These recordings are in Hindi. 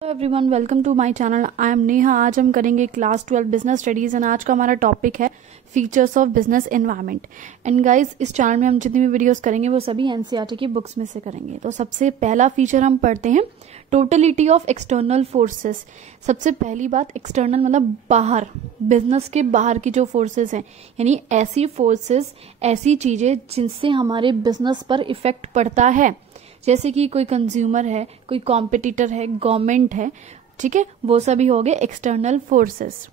Hello everyone, welcome to my channel. I am Neha. आज हम करेंगे क्लास 12 बिजनेस स्टडीज एंड आज का हमारा टॉपिक है features of business environment. And guys, इस चैनल में हम जितनी भी वीडियोस करेंगे वो सभी एनसीईआरटी की बुक्स में से करेंगे। तो सबसे पहला फीचर हम पढ़ते हैं टोटलिटी ऑफ एक्सटर्नल फोर्सेस। सबसे पहली बात, एक्सटर्नल मतलब बाहर, बिजनेस के बाहर की जो फोर्सेस हैं, यानी ऐसी फोर्सेस, ऐसी चीजें जिनसे हमारे बिजनेस पर इफेक्ट पड़ता है, जैसे कि कोई कंज्यूमर है, कोई कॉम्पिटिटर है, गवर्नमेंट है, ठीक है, वो सभी हो गए एक्सटर्नल फोर्सेस।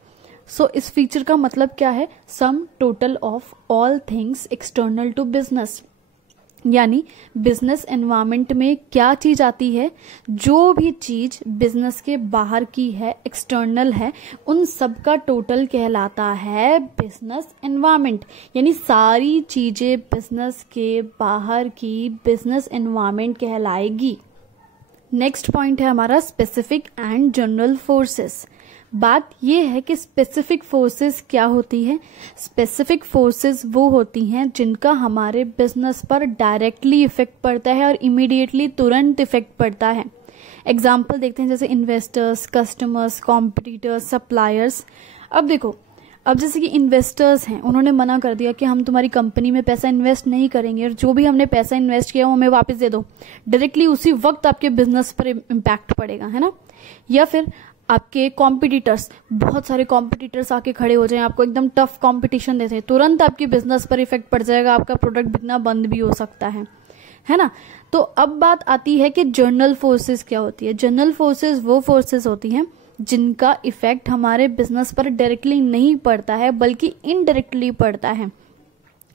सो इस फीचर का मतलब क्या है? Sum total of all things external to business, यानी बिजनेस एनवायरनमेंट में क्या चीज आती है, जो भी चीज बिजनेस के बाहर की है, एक्सटर्नल है, उन सब का टोटल कहलाता है बिजनेस एनवायरनमेंट। यानी सारी चीजें बिजनेस के बाहर की बिजनेस एनवायरनमेंट कहलाएगी। नेक्स्ट पॉइंट है हमारा स्पेसिफिक एंड जनरल फोर्सेस। बात यह है कि स्पेसिफिक फोर्सेस क्या होती है? स्पेसिफिक फोर्सेस वो होती हैं जिनका हमारे बिजनेस पर डायरेक्टली इफेक्ट पड़ता है और इमीडिएटली तुरंत इफेक्ट पड़ता है। एग्जाम्पल देखते हैं, जैसे इन्वेस्टर्स, कस्टमर्स, कॉम्पिटिटर्स, सप्लायर्स। अब देखो, अब जैसे कि इन्वेस्टर्स हैं, उन्होंने मना कर दिया कि हम तुम्हारी कंपनी में पैसा इन्वेस्ट नहीं करेंगे और जो भी हमने पैसा इन्वेस्ट किया वो हमें वापस दे दो। डायरेक्टली उसी वक्त आपके बिजनेस पर इम्पैक्ट पड़ेगा, है ना। या फिर आपके कॉम्पिटिटर्स, बहुत सारे कॉम्पिटिटर्स आके खड़े हो जाएं, आपको एकदम टफ कंपटीशन देते हैं, तुरंत आपके बिजनेस पर इफेक्ट पड़ जाएगा, आपका प्रोडक्ट बिकना बंद भी हो सकता है ना। तो अब बात आती है कि जनरल फोर्सेस क्या होती है। जनरल फोर्सेस वो फोर्सेस होती हैं जिनका इफेक्ट हमारे बिजनेस पर डायरेक्टली नहीं पड़ता है बल्कि इनडायरेक्टली पड़ता है।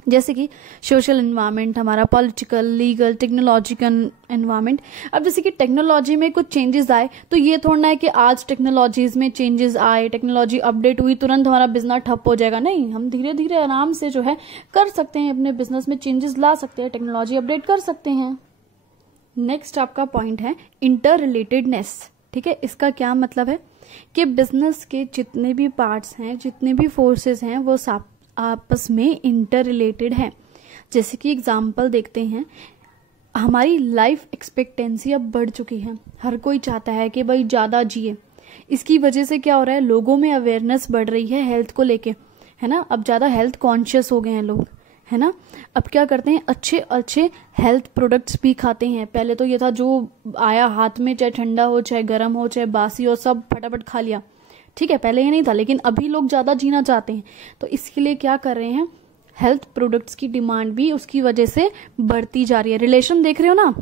जैसे कि सोशल एनवायरनमेंट, हमारा पॉलिटिकल, लीगल, टेक्नोलॉजिकल एनवायरनमेंट। अब जैसे कि टेक्नोलॉजी में कुछ चेंजेस आए तो ये थोड़ा है कि आज टेक्नोलॉजीज में चेंजेस आए, टेक्नोलॉजी अपडेट हुई, तुरंत हमारा बिजनेस ठप हो जाएगा। नहीं, हम धीरे धीरे आराम से जो है कर सकते हैं, अपने बिजनेस में चेंजेस ला सकते हैं, टेक्नोलॉजी अपडेट कर सकते हैं। नेक्स्ट आपका पॉइंट है इंटर रिलेटेडनेस। ठीक है, इसका क्या मतलब है कि बिजनेस के जितने भी पार्ट्स हैं, जितने भी फोर्सेस हैं, वो आपस में इंटर रिलेटेड है। जैसे कि एग्जाम्पल देखते हैं, हमारी लाइफ एक्सपेक्टेंसी अब बढ़ चुकी है, हर कोई चाहता है कि भाई ज्यादा जिए। इसकी वजह से क्या हो रहा है, लोगों में अवेयरनेस बढ़ रही है हेल्थ को लेके, है ना। अब ज्यादा हेल्थ कॉन्शियस हो गए हैं लोग, है ना। अब क्या करते हैं, अच्छे अच्छे हेल्थ प्रोडक्ट्स भी खाते हैं। पहले तो ये था जो आया हाथ में, चाहे ठंडा हो, चाहे गर्म हो, चाहे बासी हो, सब फटाफट खा लिया। ठीक है, पहले ये नहीं था, लेकिन अभी लोग ज्यादा जीना चाहते हैं, तो इसके लिए क्या कर रहे हैं, हेल्थ प्रोडक्ट्स की डिमांड भी उसकी वजह से बढ़ती जा रही है। रिलेशन देख रहे हो ना,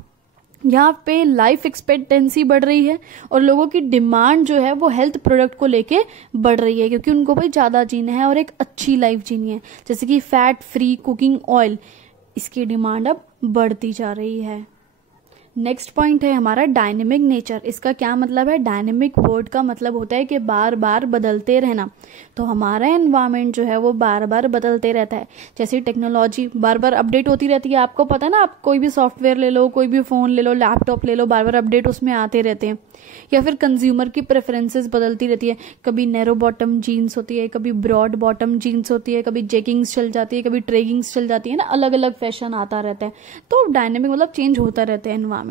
यहाँ पे लाइफ एक्सपेक्टेंसी बढ़ रही है और लोगों की डिमांड जो है वो हेल्थ प्रोडक्ट को लेके बढ़ रही है, क्योंकि उनको भाई ज्यादा जीना है और एक अच्छी लाइफ जीनी है। जैसे कि फैट फ्री कुकिंग ऑयल, इसकी डिमांड अब बढ़ती जा रही है। नेक्स्ट पॉइंट है हमारा डायनेमिक नेचर। इसका क्या मतलब है? डायनेमिक वर्ड का मतलब होता है कि बार बार बदलते रहना। तो हमारा एनवायरनमेंट जो है वो बार बार बदलते रहता है। जैसे टेक्नोलॉजी बार बार अपडेट होती रहती है, आपको पता है ना, आप कोई भी सॉफ्टवेयर ले लो, कोई भी फोन ले लो, लैपटॉप ले लो, बार बार अपडेट उसमें आते रहते हैं। या फिर कंज्यूमर की प्रेफरेंसेस बदलती रहती है, कभी नैरो बॉटम जीन्स होती है, कभी ब्रॉड बॉटम जीन्स होती है, कभी जेगिंग्स चल जाती है, कभी ट्रेगिंग्स चल जाती है ना, अलग अलग फैशन आता रहता है। तो डायनेमिक मतलब चेंज होता रहता है environment.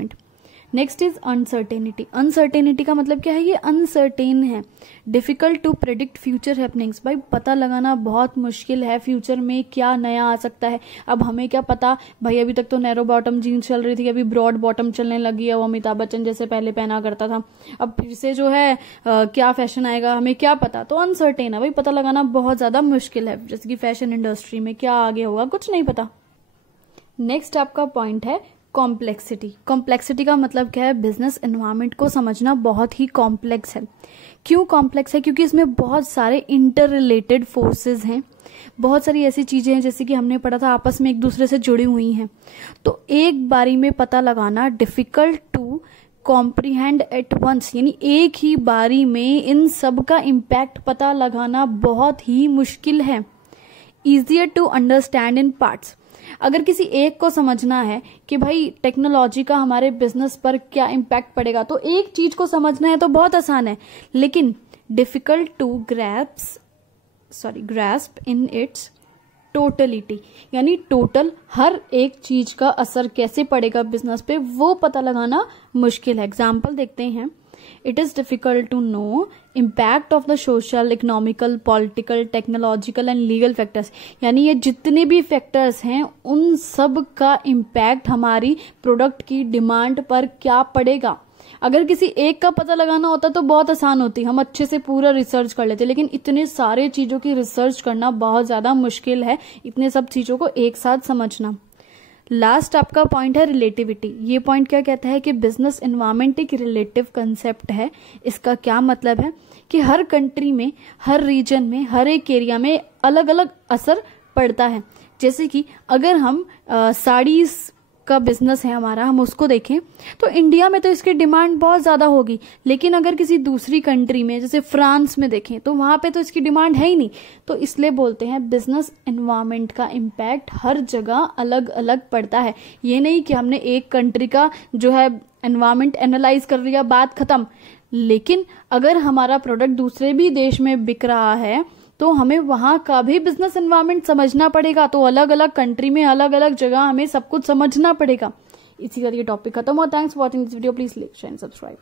Next is uncertainty. Uncertainty का मतलब क्या है? ये अनसर्टेन है, difficult to predict future happenings. भाई पता लगाना बहुत मुश्किल है फ्यूचर में क्या नया आ सकता है। अब हमें क्या पता भाई, अभी तक तो नैरो बॉटम जीन्स चल रही थी, अभी ब्रॉड बॉटम चलने लगी है, वो अमिताभ बच्चन जैसे पहले पहना करता था, अब फिर से जो है क्या फैशन आएगा हमें क्या पता। तो अनसर्टेन है भाई, पता लगाना बहुत ज्यादा मुश्किल है। जैसे कि फैशन इंडस्ट्री में क्या आगे होगा कुछ नहीं पता। नेक्स्ट आपका पॉइंट है कॉम्प्लेक्सिटी। कॉम्प्लेक्सिटी का मतलब क्या है? बिजनेस एनवायरनमेंट को समझना बहुत ही कॉम्प्लेक्स है। क्यों कॉम्प्लेक्स है? क्योंकि इसमें बहुत सारे इंटर रिलेटेड फोर्सेस हैं, बहुत सारी ऐसी चीजें हैं जैसे कि हमने पढ़ा था आपस में एक दूसरे से जुड़ी हुई हैं। तो एक बारी में पता लगाना, difficult to comprehend at once, यानी एक ही बारी में इन सब का इम्पैक्ट पता लगाना बहुत ही मुश्किल है। Easier to understand in parts. अगर किसी एक को समझना है कि भाई टेक्नोलॉजी का हमारे बिजनेस पर क्या इम्पैक्ट पड़ेगा, तो एक चीज को समझना है तो बहुत आसान है, लेकिन difficult to grasp in its totality, यानी टोटल हर एक चीज का असर कैसे पड़ेगा बिजनेस पे, वो पता लगाना मुश्किल है। एग्जाम्पल देखते हैं, it is difficult to know impact of the social, economical, political, technological and legal factors. यानी ये जितने भी फैक्टर्स हैं उन सब का इम्पैक्ट हमारी प्रोडक्ट की डिमांड पर क्या पड़ेगा। अगर किसी एक का पता लगाना होता तो बहुत आसान होती, हम अच्छे से पूरा रिसर्च कर लेते, लेकिन इतने सारे चीजों की रिसर्च करना बहुत ज्यादा मुश्किल है, इतने सब चीजों को एक साथ समझना। लास्ट आपका पॉइंट है रिलेटिविटी। ये पॉइंट क्या कहता है कि बिजनेस एनवायरनमेंट एक रिलेटिव कंसेप्ट है। इसका क्या मतलब है कि हर कंट्री में, हर रीजन में, हर एक एरिया में अलग अलग असर पड़ता है। जैसे कि अगर हम साड़ीज का बिजनेस है हमारा, हम उसको देखें तो इंडिया में तो इसकी डिमांड बहुत ज्यादा होगी, लेकिन अगर किसी दूसरी कंट्री में जैसे फ्रांस में देखें तो वहां पे तो इसकी डिमांड है ही नहीं। तो इसलिए बोलते हैं बिजनेस एनवायरनमेंट का इम्पैक्ट हर जगह अलग अलग पड़ता है। ये नहीं कि हमने एक कंट्री का जो है एनवायरनमेंट एनालाइज कर लिया, बात खत्म। लेकिन अगर हमारा प्रोडक्ट दूसरे भी देश में बिक रहा है तो हमें वहां का भी बिजनेस एनवायरनमेंट समझना पड़ेगा। तो अलग अलग कंट्री में अलग अलग जगह हमें सब कुछ समझना पड़ेगा। इसी का ये टॉपिक खत्म हुआ। Thanks for watching this video. Please like, share and subscribe.